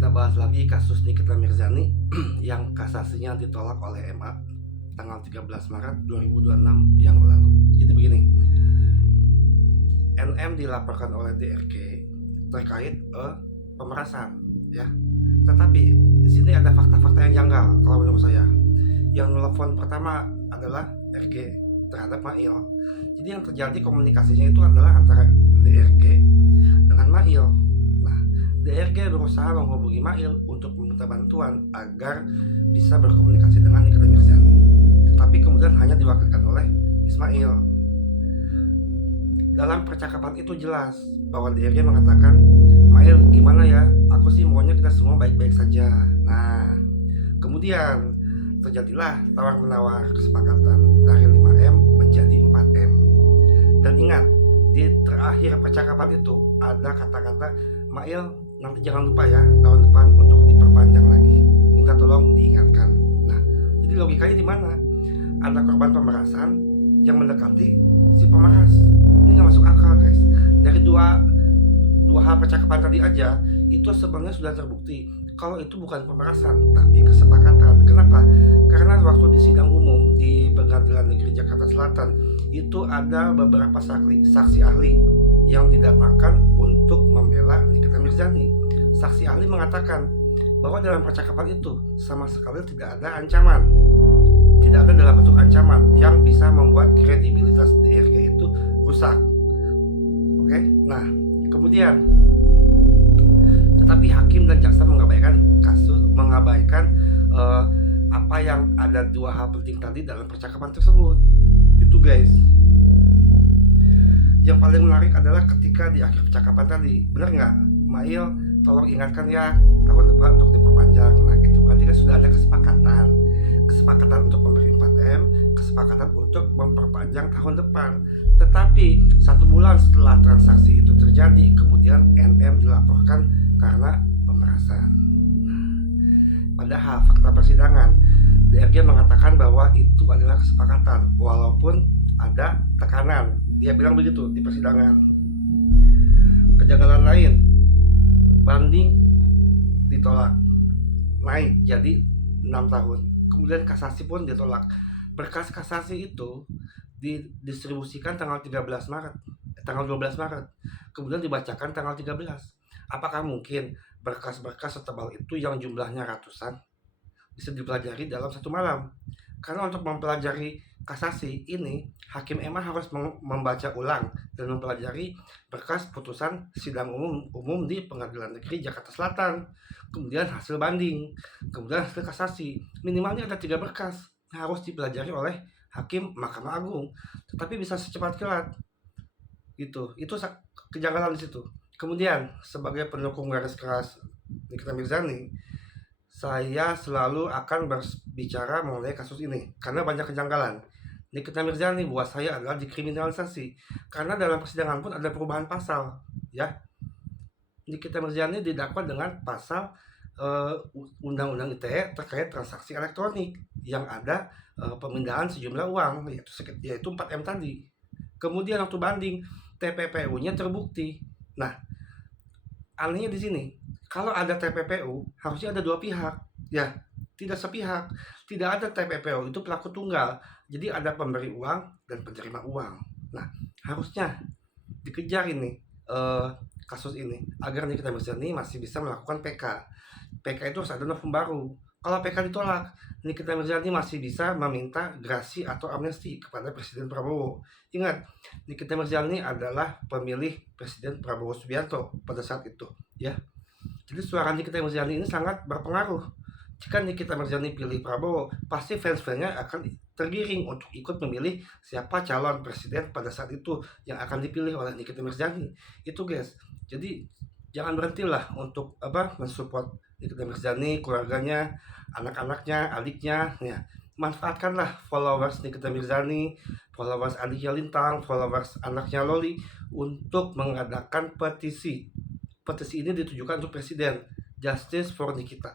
kita bahas lagi kasus Nikita Mirzani yang kasasinya ditolak oleh MA tanggal 13 Maret 2026 yang lalu. Jadi begini, NM dilaporkan oleh DRG terkait pemerasan, ya. Tetapi di sini ada fakta-fakta yang janggal kalau menurut saya. Yang telepon pertama adalah RG terhadap Mail. Jadi yang terjadi komunikasinya itu adalah antara DRG dengan Mail. DRG berusaha menghubungi Mail untuk meminta bantuan agar bisa berkomunikasi dengan Nikita Mirzani, tetapi kemudian hanya diwakilkan oleh Ismail. Dalam percakapan itu jelas bahwa DRG mengatakan, "Mail, gimana ya? Aku sih maunya kita semua baik-baik saja." Nah, kemudian terjadilah tawar-menawar kesepakatan dari 5M menjadi 4M. Dan ingat, di terakhir percakapan itu ada kata-kata, "Mail, nanti jangan lupa ya tahun depan untuk diperpanjang lagi. Minta tolong diingatkan." Nah, jadi logikanya di mana? Ada korban pemerasan yang mendekati si pemeras. Ini nggak masuk akal, guys. Dari dua hal percakapan tadi aja itu sebenarnya sudah terbukti kalau itu bukan pemerasan tapi kesepakatan. Kenapa? Karena waktu di sidang umum di Pengadilan Negeri Jakarta Selatan itu ada beberapa saksi ahli yang didatangkan untuk membela Nikita Mirzani. Saksi ahli mengatakan bahwa dalam percakapan itu sama sekali tidak ada ancaman, tidak ada dalam bentuk ancaman yang bisa membuat kredibilitas DRG itu rusak. Oke, nah kemudian tetapi hakim dan jaksa mengabaikan apa yang ada dua hal penting tadi dalam percakapan tersebut. Itu, guys. Yang paling menarik adalah ketika di akhir percakapan tadi, benar nggak, Mail, tolong ingatkan ya tahun depan untuk diperpanjang. Nah, itu berarti kan sudah ada kesepakatan untuk memberi 4M, kesepakatan untuk memperpanjang tahun depan. Tetapi 1 bulan setelah transaksi itu terjadi, kemudian NM dilaporkan karena pemerasan. Padahal fakta persidangan, DRG mengatakan bahwa itu adalah kesepakatan walaupun ada tekanan. Dia bilang begitu di persidangan. Kejanggalan lain, banding ditolak, naik jadi 6 tahun. Kemudian kasasi pun ditolak. Berkas kasasi itu didistribusikan tanggal 12 Maret. Kemudian dibacakan tanggal 13. Apakah mungkin berkas-berkas setebal itu yang jumlahnya ratusan bisa dipelajari dalam 1 malam? Karena untuk mempelajari kasasi ini, Hakim MA harus membaca ulang dan mempelajari berkas putusan sidang umum di Pengadilan Negeri Jakarta Selatan, kemudian hasil banding, kemudian hasil kasasi. Minimalnya ada 3 berkas yang harus dipelajari oleh Hakim Mahkamah Agung, tetapi bisa secepat kilat. Itu kejanggalan di situ. Kemudian sebagai pendukung garis keras Nikita Mirzani, saya selalu akan berbicara mengenai kasus ini karena banyak kejanggalan. Nikita Mirzani buat saya adalah dikriminalisasi karena dalam persidangan pun ada perubahan pasal, ya. Nikita Mirzani didakwa dengan pasal Undang-Undang ITE terkait transaksi elektronik yang ada pemindahan sejumlah uang, yaitu 4M tadi. Kemudian waktu banding, TPPU-nya terbukti. Nah, anehnya di sini, kalau ada TPPU harusnya ada 2 pihak, ya, tidak sepihak. Tidak ada TPPU, itu pelaku tunggal. Jadi ada pemberi uang dan penerima uang. Nah, harusnya dikejar ini kasus ini agar Nikita Mirzani masih bisa melakukan PK. PK itu harus ada novum baru. Kalau PK ditolak, Nikita Mirzani masih bisa meminta grasi atau amnesti kepada Presiden Prabowo. Ingat, Nikita Mirzani adalah pemilih Presiden Prabowo Subianto pada saat itu, ya. Jadi suara Nikita Mirzani ini sangat berpengaruh. Jika Nikita Mirzani pilih Prabowo, pasti fans-fansnya akan tergiring untuk ikut memilih siapa calon presiden pada saat itu yang akan dipilih oleh Nikita Mirzani. Itu, guys. Jadi jangan berhentilah untuk mensupport Nikita Mirzani, keluarganya, anak-anaknya, adiknya, ya. Manfaatkanlah followers Nikita Mirzani, followers adiknya Lintang, followers anaknya Loli untuk mengadakan petisi. Petisi ini ditujukan untuk presiden, Justice for Nikita.